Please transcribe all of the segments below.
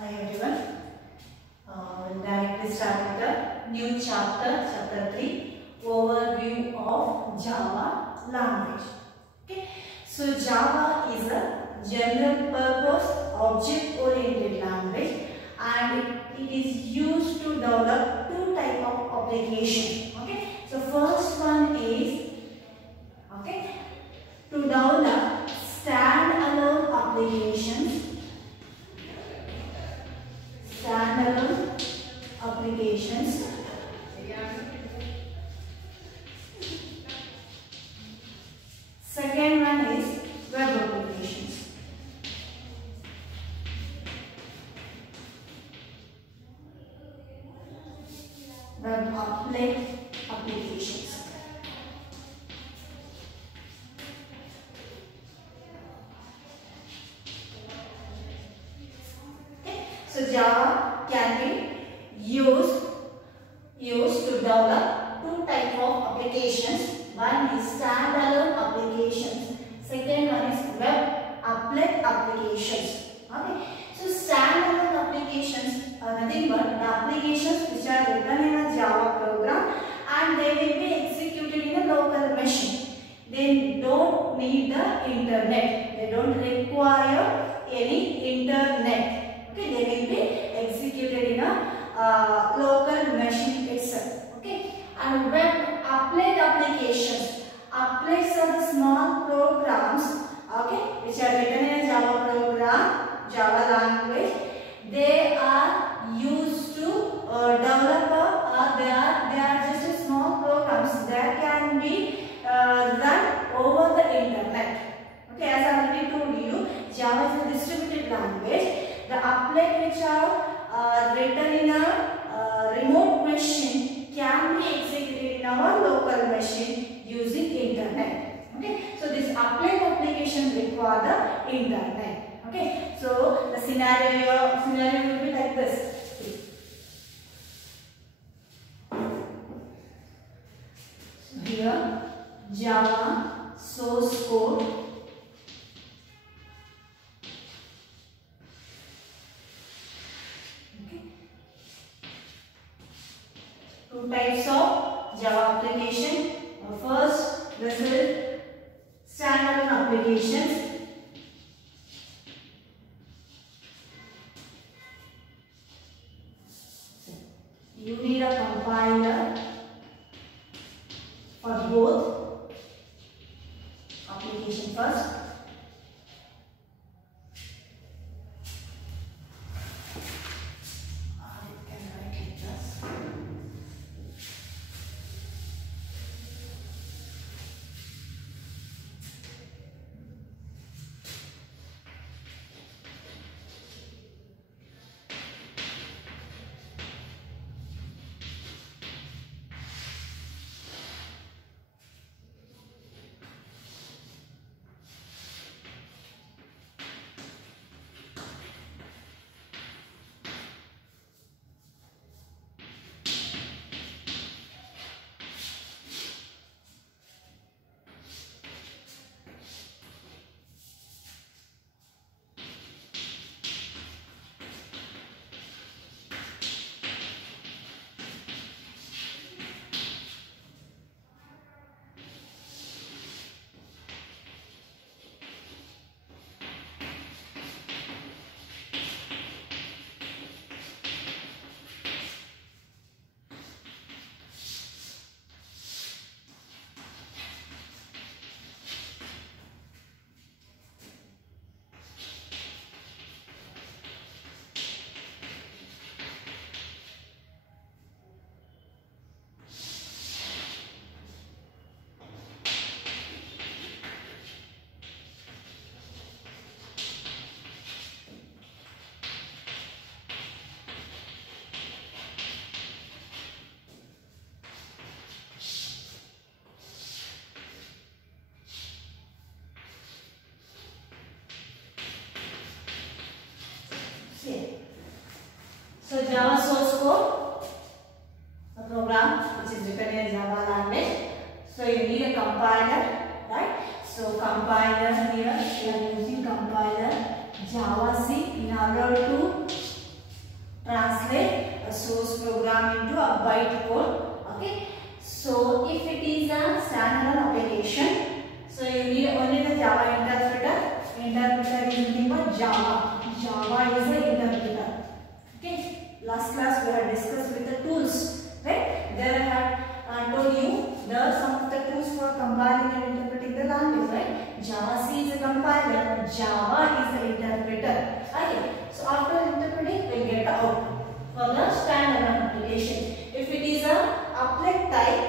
Hi everyone. We'll directly start with the new chapter, chapter 3, overview of Java language. Okay. So Java is a general purpose object oriented language and it is used to develop two type of application. Okay. So first one is to develop standalone applications. Second one is web applications. Web applications. Okay. So Java can be used to develop two type of applications. One is standalone applications. Second one is web applications. Okay. So standalone applications are nothing but the applications which are written in a Java program and they will be executed in a local machine. They don't need the internet. They don't require any internet. Okay. They will be executed in a local machine itself. Okay. And web applications. Applets are the small programs, okay, which are written in a Java program, Java language. They are used to develop. They are just a small programs that can be run over the internet. Okay, as I already told you, Java is a distributed language. The applet which are written in a remote machine can be executed in our local machine using internet. Okay, so this applet application require the internet. Okay, so the scenario will be like this. So here Java source code. Two types of Java application. First, this is standalone applications. You need a compiler for both application first. So Java source code, a program which is written in Java language. So you need a compiler, right? So compiler here, we are using compiler Java C in order to bytecode. Okay. So if it is a standalone application, so you need only the Java interpreter. Interpreter is nothing but Java. Java is the interpreter. Okay. Last class we have discussed with the tools. Right. There I have told you some of the tools for compiling and interpreting the language. Right. Java C is a compiler. Java is the interpreter. Okay. So after interpreting, we will get the output for the standalone application. If it is a applet type,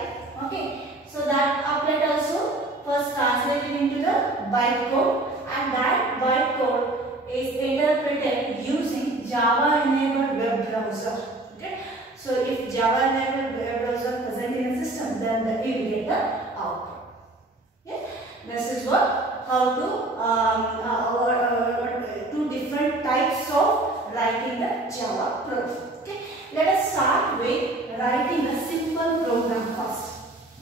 okay, so that applet also first translated into the bytecode, and that bytecode is interpreted using Java enabled web browser. Okay, so if Java enabled web browser present in a system, then you will get the output. Okay, this is what how to two different types of writing the Java program. Okay, let us start with writing a simple program first.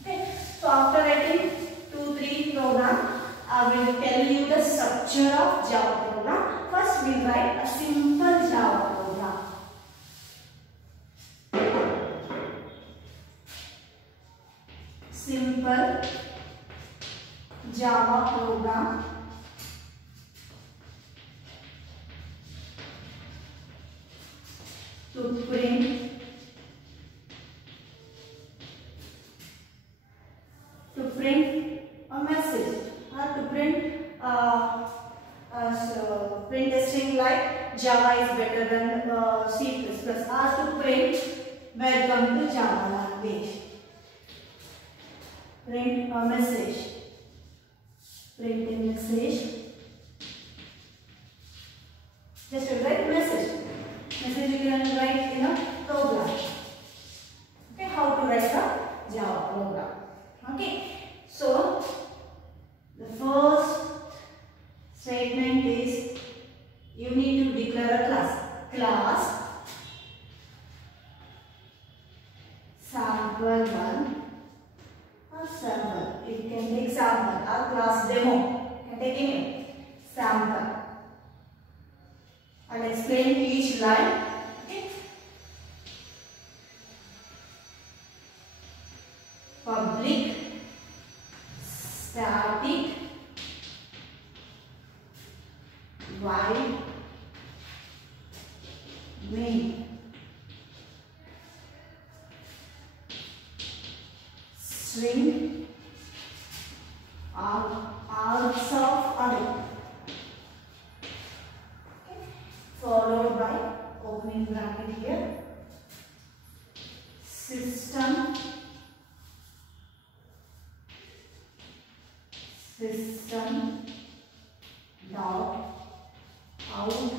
Okay, so after writing 2-3 program, I will tell you the structure of Java program. First, we will write a simple Java program. Simple Java program. To print a message, or to print print a string like Java is better than C++, or to print welcome to Java language. Print a message. Print a message. Just write message. Message you can write in a program. Okay, how to write a Java program. Okay, so the first statement is you need to declare a class. Class sample1 or sample. You can take sample or class demo. You can take any sample. I'll explain each line. Okay. Public static void main string args of array, followed by opening bracket here, system dot out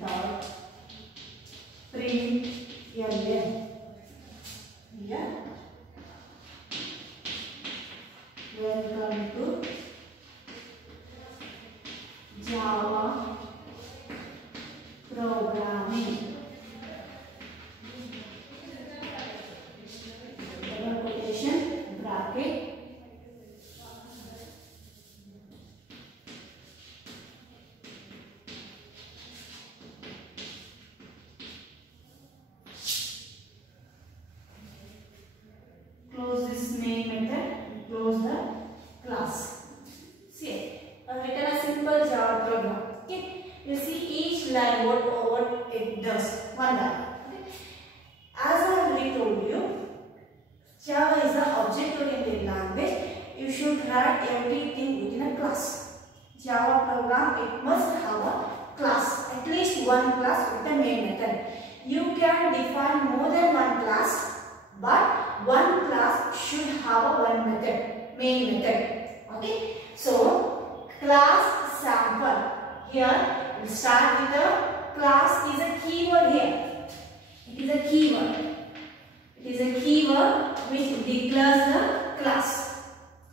dot println. Here welcome to Java programming. Quotation bracket. Close this main method. Close the class. See, written a simple Java program. Okay, you see each line what it does. One line. Okay. As I already told you, Java is an object-oriented language. You should write everything within a class. Java program, it must have a class, at least one class with the main method. You can define more than one class, but one class should have a one method, main method. Okay, so class sample. Here we start with the class is a keyword here. It is a keyword. It is a keyword which declares the class.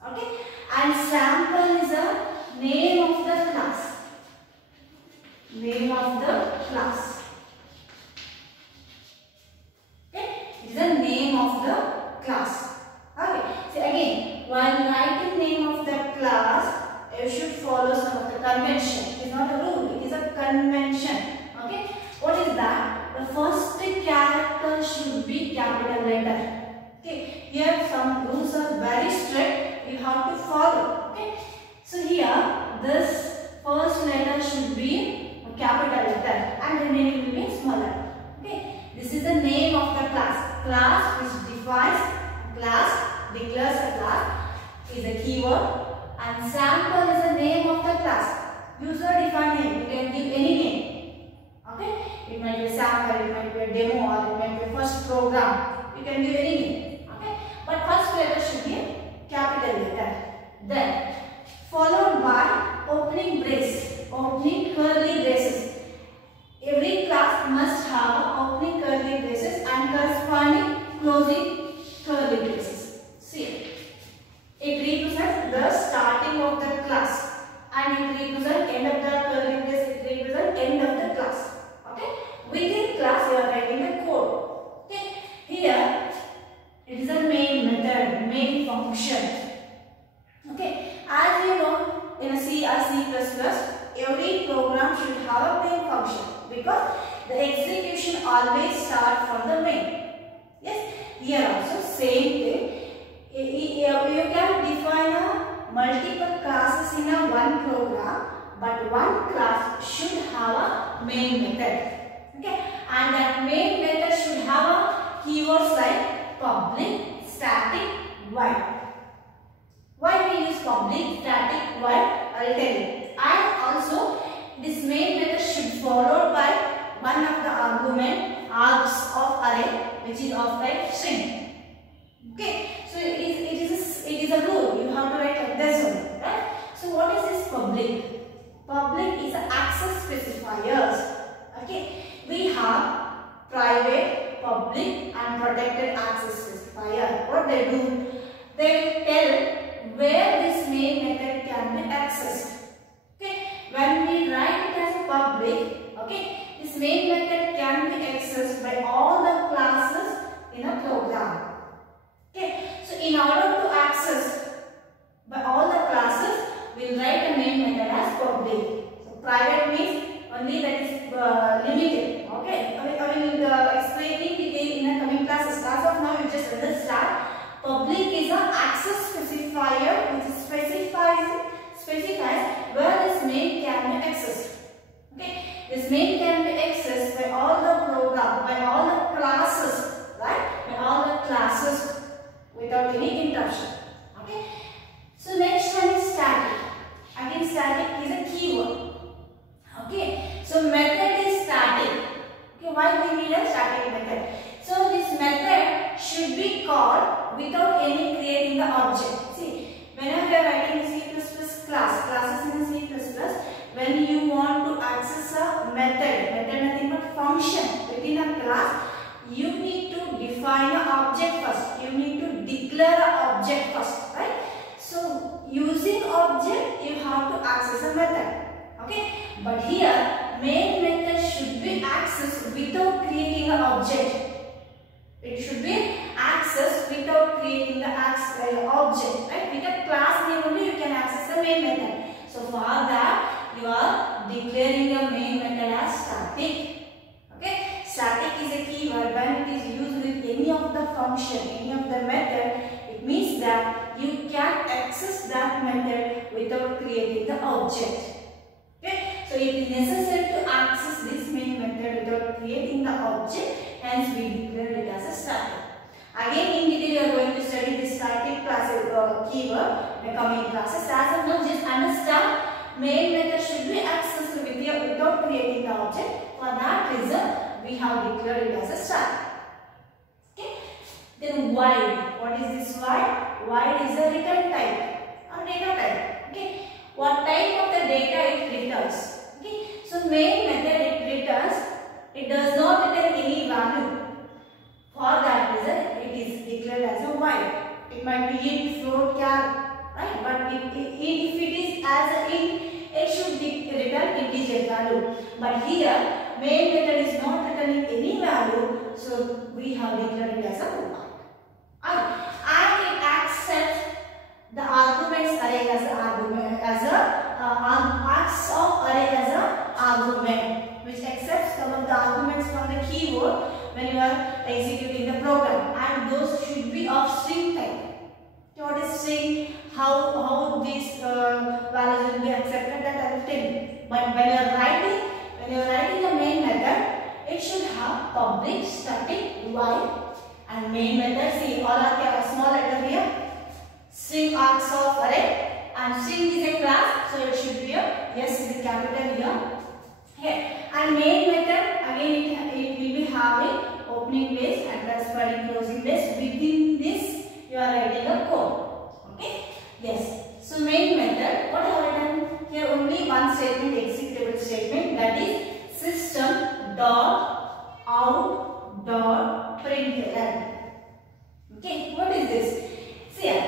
Okay, and sample is a name of the class. Name of the class. Okay, it is the name of the class. Okay, so again, while writing name of the class, you should follow some of the convention. It is not a rule, it is a convention. Okay, what is that? The first character should be capital letter. should be a capital letter and remaining will be smaller. Okay, this is the name of the class. Class which defines class, declares a class is a keyword, and sample is the name of the class. User defined name. You can give any name. Okay, it might be a sample, it might be a demo, or it might be a first program. You can give any name. Okay, but first letter should be a capital letter. Then followed by opening brace, opening curly braces. Every class must have opening curly braces and corresponding closing curly braces. See, it represents the starting of the class and it represents end of the curly brace. It represents end of the class. Okay, within class you are writing the code. Okay, here it is a main method, main function. Okay, as you know, in a C or C++, every program should have a main function because the execution always starts from the main. Yes, here also same thing. You can define a multiple classes in a one program, but one class should have a main method. Okay, and that main method should have a keywords like public, static, void. Why we use public, static, void? I will tell you. And also, this main method should be followed by one of the argument args of array, which is of type string. Okay, so it is a rule. You have to write like this one, right? So what is this public? Public is access specifiers. Okay, we have private, public, and protected access specifier. What they do? They will tell where this main method can be accessed. Okay, when we write it as a public, okay, this main method can be accessed by all the classes in a program. Okay, so in order to access by all the classes, we will write a main method as public. So private means only that is limited. Okay, I will explain it in the coming classes. As of now, you just understand. Public is an access specifier which specifies where this main can be accessed. Okay, this main can be accessed by all the program, by all the classes, right? By all the classes without any interruption. Okay. So next one is static. Again, static is a keyword. Okay. So method is static. Okay. Why we need a static method? So this method should be called without any creating the object. See, whenever we are writing C++ classes in C++, when you want to access a method nothing but function within a class, you need to define an object first. You need to declare an object first, right? So using object, you have to access a method. Okay, but here main method should be accessed without creating an object. It should be accessed without creating the object, right? With a class name only you can access the main method. So for that you are declaring the main method as static. Okay, static is a keyword. When it is used with any of the function, any of the method, it means that you can access that method without creating the object. Okay, so it is necessary to access this main method without creating the object. Hence, we declare it as a static. Again, in detail, you are going to study this static class keyword in the coming classes. As of now, just understand main method should be accessed without creating the object. For that reason, we have declared it as a static. Okay. Then void. What is this void? Void is a return type or data type. Okay. What type of the data it returns? Okay. So main method it returns. It does not return any value. For that reason, it is declared as a void. It might be int, float, char, right? But if it is as a int, it should return integer value. But here, main method is not returning any value, so we have declared it as a void. And it accepts the arguments array as an argument, acts of array as an argument, which accepts some of the arguments from the keyword when you are executing the program, and those should be of string type. What is string? How these values will be accepted, that I will tell you. But when you when you are writing the main method, it should have public static void and main method. See, all are small letter here. String args of array, and string is a class, so it should be a S with capital here. Here, and main method again it will be having opening brace and corresponding closing brace. Within this, you are writing a code. Okay? Yes. So main method, what have I done? Here only one statement, executable statement, that is system dot out dot println. Okay, what is this? See here,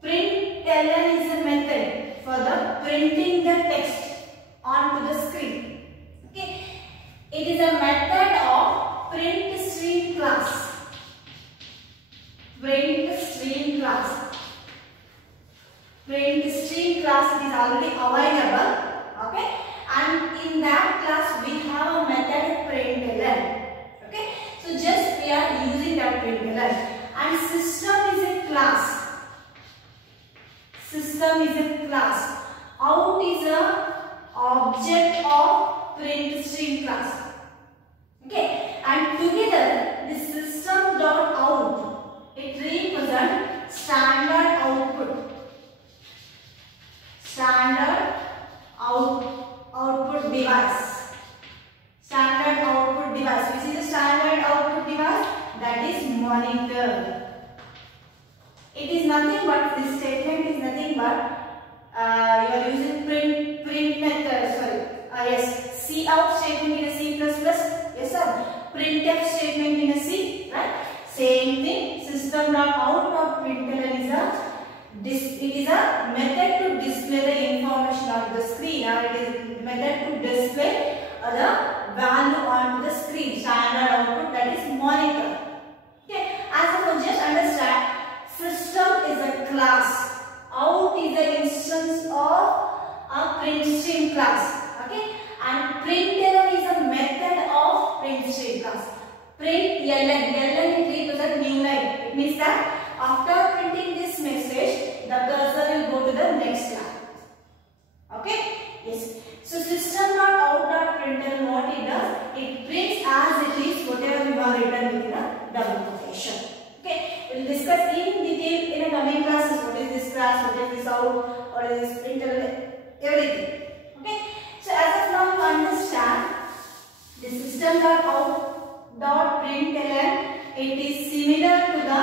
println is a method for the printing the text onto the screen. Okay, it is a method of print stream class. Print stream class. Print stream class is already available. Okay, and in that class we have a method println. Okay, so just we are using that println. And system is a class. System is a class. Out is a object of print stream class. Okay, and together the system dot out, it represents standard output. Standard output device. Standard output device. Which is the standard output device? That is monitor. It is nothing but, this statement is nothing but you are using print method. Sorry, yes, C out statement in a C++. Yes sir. Printf statement in a C. Right. Same thing. System dot out dot println is a method to display the information on the screen, or it is a method to display the value on the screen. Standard output, that is monitor. Okay, as you can just understand, system is a class. Out is an instance of a print stream class. Okay, and println is a method of print stream class. Println it represents new line. It means that after printing this message, the cursor will go to the next line. Okay? Yes. So system dot out dot println, what it does, it prints as it is whatever you have written within a double quotation. Okay? We will discuss in detail in a coming classes. What is this class? What is this out? What is this println? Everything. Okay? So as of now you understand the system dot out dot println, it is similar to the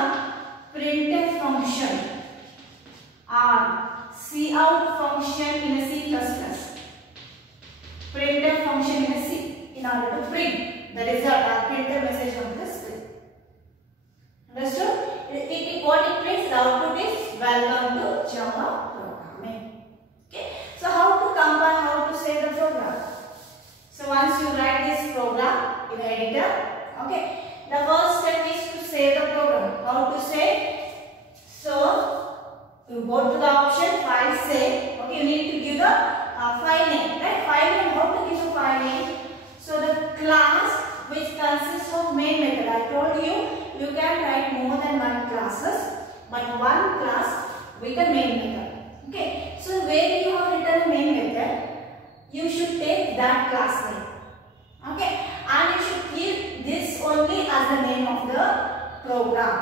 printf function or cout function in a C++. Printf function in a C in order to print the result or print the message on the screen. Understood? What it prints, the output is welcome to Java programming. Okay. So how to compile, how to save the program? So once you write this program in editor, okay, the first step is to save the program. How to save? So you go to the option file save. Okay, you need to give the file name. Right? File name. How to give the file name? So the class which consists of main method. I told you you can write more than one classes, but one class with the main method. Okay. So where you have written main method, you should take that class name. Okay, and you should keep this only as the name of the program.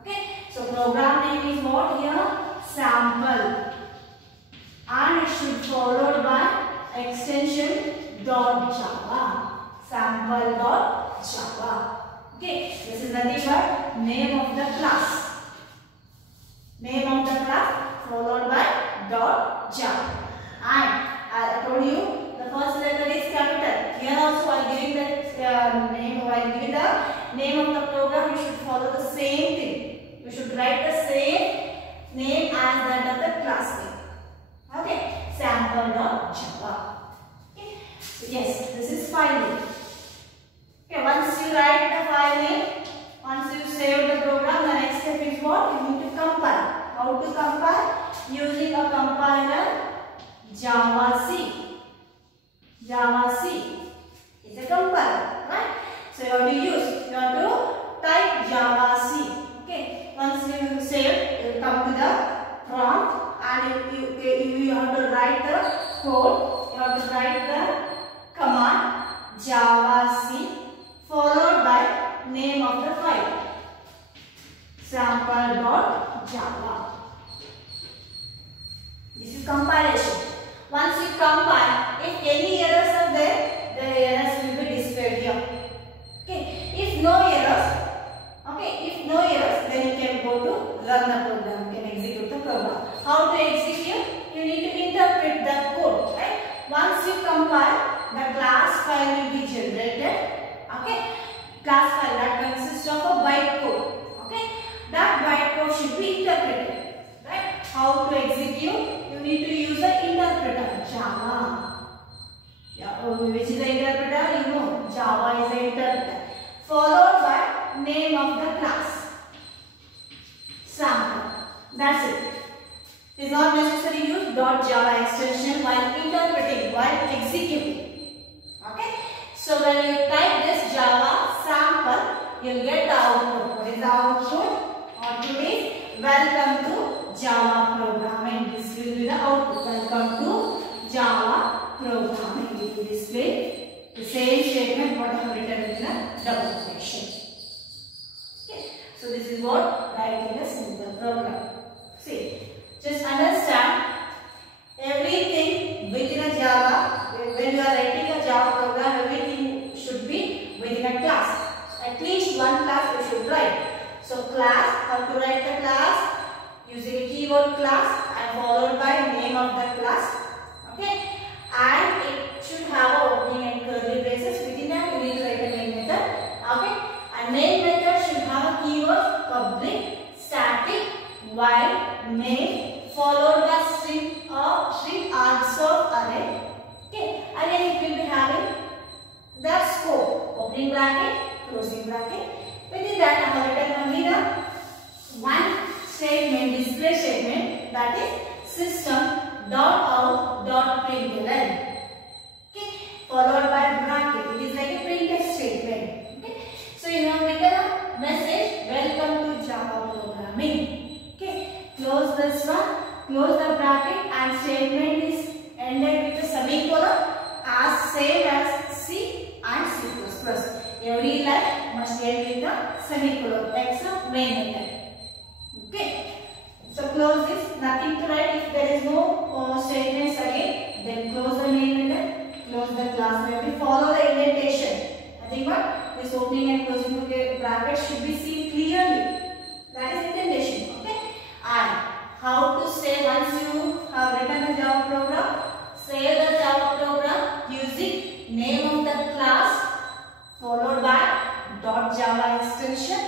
Okay, so program name is what here? Sample, and it should followed by extension .java. Sample.java. Okay, this is nothing but name of the class. Name of the class followed by .java. And I told you the first letter is capital. Here also while giving the name of the program, you should follow the same thing. You should write the same name as that of the class name. Okay, sample.java. Okay, so yes, this is file name. Okay, once you write the file name, once you save the program, the next step is what? You need to compile. How to compile? Using a compiler Java C. Java C is a compiler, right? So you have to type Java C. Okay, once you save, you will come to the prompt and you have to write the code. You have to write the javac followed by name of the file sample.java. This is compilation. Once you compile, if any errors are there, the errors will be displayed here. Okay. If no errors, then you can go to run the program. You can execute the program. How to execute? You need to interpret the code. Right? Once you compile, the class file will be generated. Okay. Class file that consists of a bytecode. Okay. That bytecode should be interpreted. Right? How to execute? You need to use the interpreter Java. Yeah, which is the interpreter? You know, Java is the interpreter. Followed by name of the class sample. That's it. It is not necessary to use .java extension while interpreting, while executing. Okay. So when you type this Java sample, you will get the output. What is the output? Output is welcome to Java programming. This will be the output. Welcome to Java programming. It will display the same statement what I have written in the double quotation. Okay. So this is what writing a simple program. See, just understand everything within a Java. When you are writing a Java program, everything should be within a class. At least one class you should write. So class, how to write the class? Using a keyword class and followed by name of the class. Okay. And it should have a opening and curly braces. Within that you need to write a main method. Okay. And main method should have a keyword public, static, while, main, followed by string args of array. Okay. Again it will be having the scope, opening bracket, closing bracket. Within that I have written only the one statement, display statement, that is system.out.println. Okay, followed by bracket. It is like a printf statement. Okay, so you have written a message, welcome to Java programming. Okay, close this one, close the bracket, and statement is ended with a semicolon as same as C and C++. Every line must end with a semicolon except main method. Okay, so close this, nothing to write. If there is no statements again, then close the main method, close the class method, follow the indentation. Nothing but this opening and closing bracket should be seen clearly. That is indentation. Okay, and how to save? Once you have written a Java program, save the Java program using name of the class followed by .java extension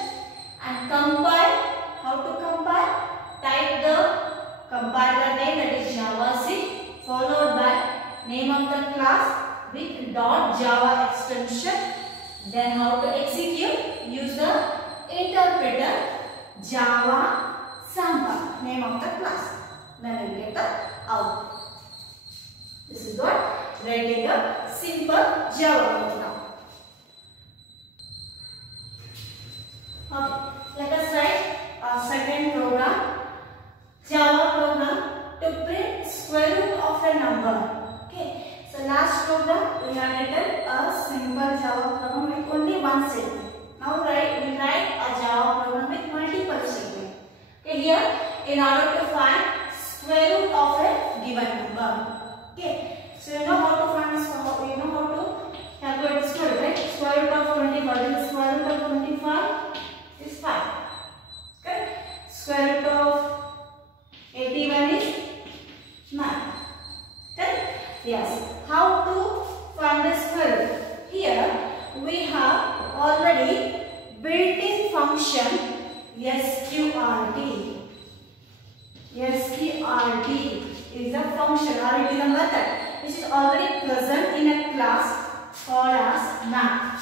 and compile. How to compile? Type the compiler name, that is javac, followed by name of the class with .java extension. Then how to execute? Use the interpreter Java sample, name of the class. Then you will get the output. This is what writing a simple Java program. Okay, let us write our second program, Java program to print square root of a number. Okay, so last program we have written a simple Java program with only one statement. Now we write a Java program with multiple statements. Okay, here in order to find square root of a given number. Okay, so you know how to find this, you know how to calculate the square root, right? Square root of 25 is square root of 25 is 5. Okay, square root of 81 is 9. Okay, yes. How to find the square root? Here we have already built-in function sqrt. Sqrt is the function or it is a method which is already present in a class called as map.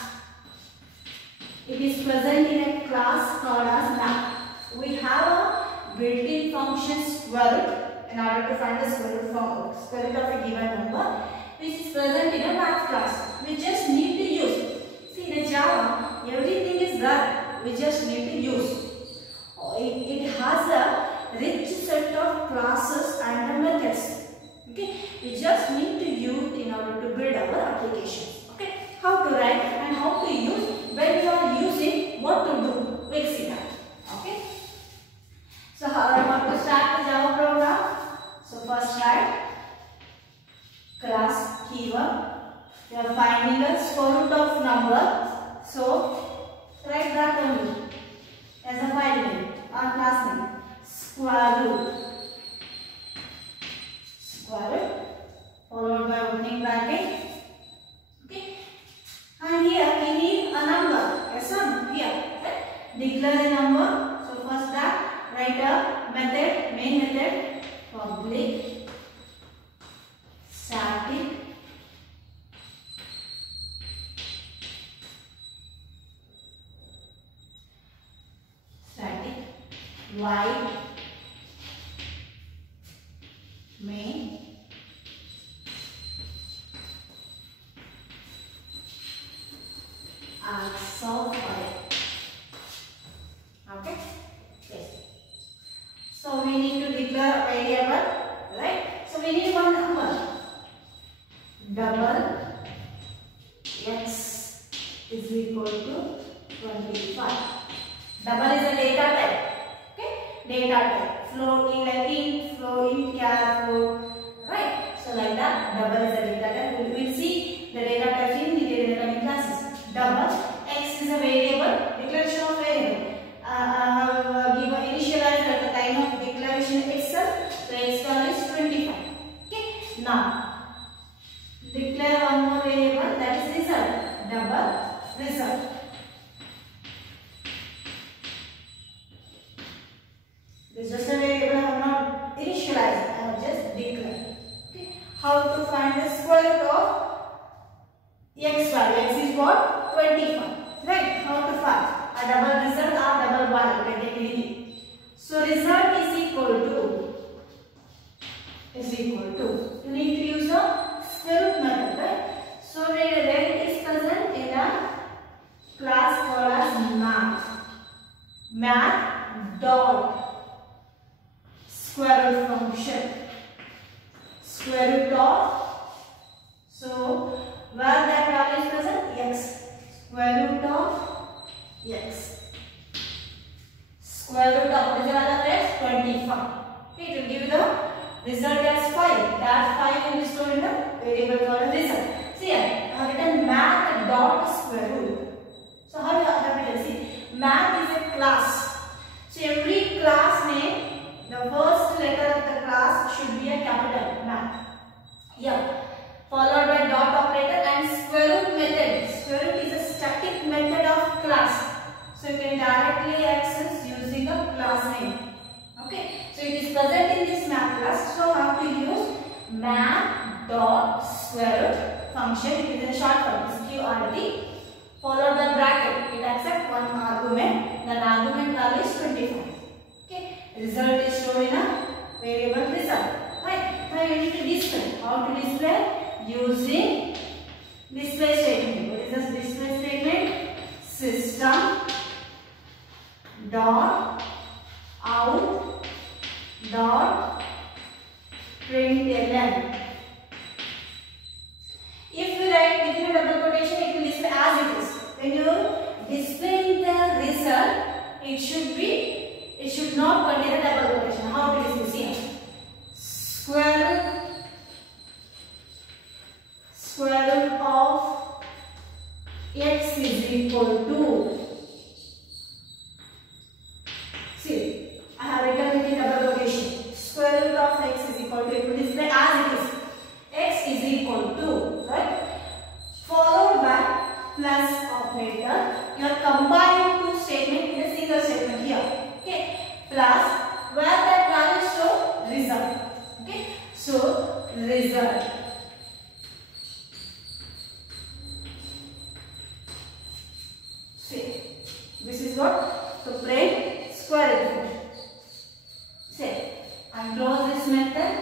It is present in a class called as map. We have a built-in function square root in order to find the square root of a given number, which is present in a math class. We just need to use. See, in Java, everything is there. We just need to use. It has a rich set of classes and the methods. Okay, we just need to use in order to build our application. Okay, how to are finding the square root of number. So write that only as a file name or class name. Square root. Square root followed by opening bracket. Okay. And here we need a number. Yes, sir. Here. Okay. Declare a number. So first that write a method, main method, public static void main argso file. Okay. Yes. So we need to declare a variable, right? So we need one number. Double x is equal to 25. Double is a data type. Okay, data type. Float, like int, float, int, char, float. Right. So like that, double is a data type. We will see the data types in detail in the coming classes. Double x is a variable. Declaration of variable. Give a initialize at the time of declaration itself. So x value is 25. Okay. Now declare one more variable, that is result. Double result. This is just a variable I have not initialized, I have just declared. Okay. How to find the square root of x value? X is what? 25. Right? How to find a double result or double value? You can take anything. So result is equal to. You need to use the square root method, right? So where it is present in a class called as math dot square root function. Square root of, so where that value is present? X. Square root of x. Square root of, what is the value of x? 25. Okay, it will give you the result as 5. That 5 will be stored in the variable called result. See here, I have written math dot square root. So how you have written? See, math is a class. So every class name, the first letter of the class should be a capital math. Yeah. Followed by dot operator and square root method. Square root is a static method of class. So you can directly access using a class name. Okay. So it is present in this math class. So how to use math dot square root function. It is a short form, SQRT. Followed by bracket. It accepts one argument. The argument value is 25. Okay. Result is shown in a variable result. Right. Now you need to display. How to display? Using display statement. What is this display statement? System dot out dot println. If you write within a double quotation, it will display as it is. When you display the result, it should not contain a double quotation. How to display? See, square root of x is equal to. See, I have written within double quotation. Square root of x is equal to. It will display as it is. X is equal to, right? Followed by plus operator. You are combining two statements in a single statement here. Okay. Plus where that value show result. Okay. So result. See, this is what to print square root. Say, and close this method,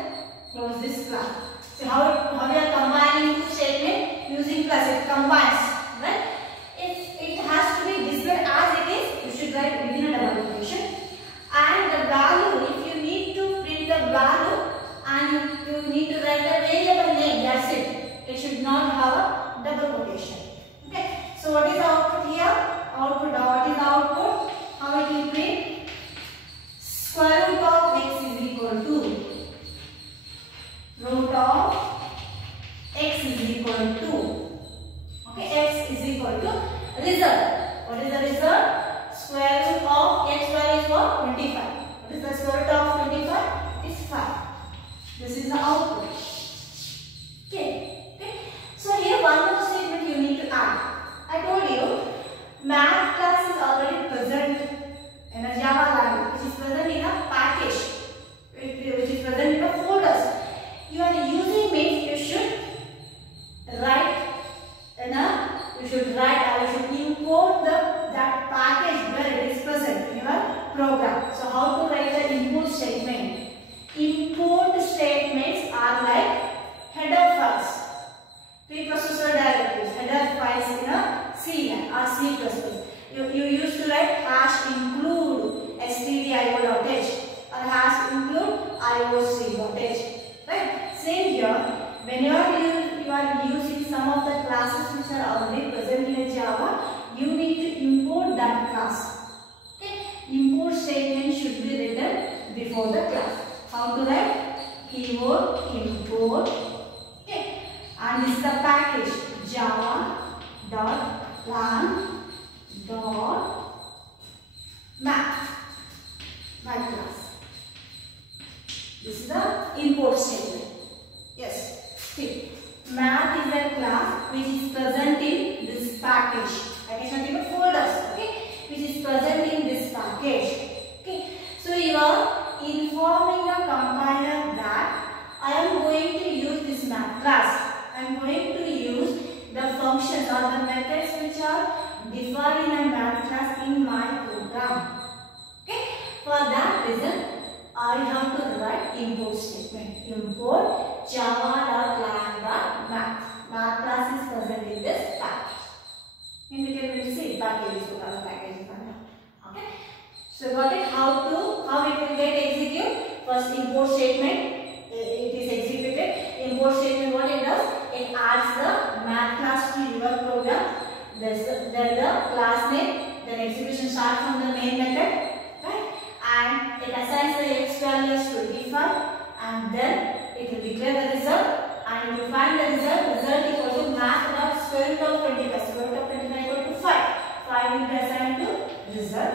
close this class. So how we are combining two statements using plus? It combines, right? If it has to be displayed as it is, you should write within a double quotation. And the value, if you need to print the value and you need to write the variable name, that's it. It should not have a double quotation. Okay. So what is the output here? Output. What is the output? How it will print? Square root of x is equal to root of x is equal to result. What is the result? Square root of x value is what? 25. What is the square root of 25? Is 5. This is the output. Okay. So here one more statement you need to add. I told you math class is already present in a Java language, which is present in a package, which is present in a folders. You are using means you should write you should import that package where it is present in your program. So how to write the import statement? Import statements are like header files, preprocessor directives, header files in a C or C++. You used to write #include stdio.h or #include ioc.h. Right? Same here. When you are using some of the classes which are already present in a Java, you need to import that class. Okay? Import statement should be written before the class. How to write? Keyword import. Okay? And this is the package java.plan.math class. This is the import statement. Yes. See, math is a class which is present in this package. Package nothing folders. Okay, which is present in this package. Okay, so you are informing the compiler that I am going to use this math class. I am going to use the functions or the methods which are defined in a math class in my program. Okay, for that reason I have to write import statement. Import java.plan.math. Math class is present in this package. In detail we will see package is package. Okay. So got it? How it will get executed? First import statement. It is executed. Import statement what it does? It adds the math class to your program. Then the class name. Then execution starts from the main method. And it assigns the x value as 25 and then it will declare the result and it will find the result equal to math dot square root of 25. Square root of 25 equal to 5. 5 will be assigned to result.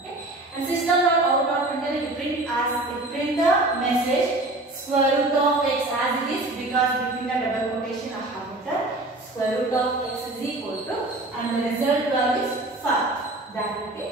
Okay. And system dot out of printer it print the message square root of x as it is because between the double quotation I have written square root of x is equal to and the result value is 5. That will be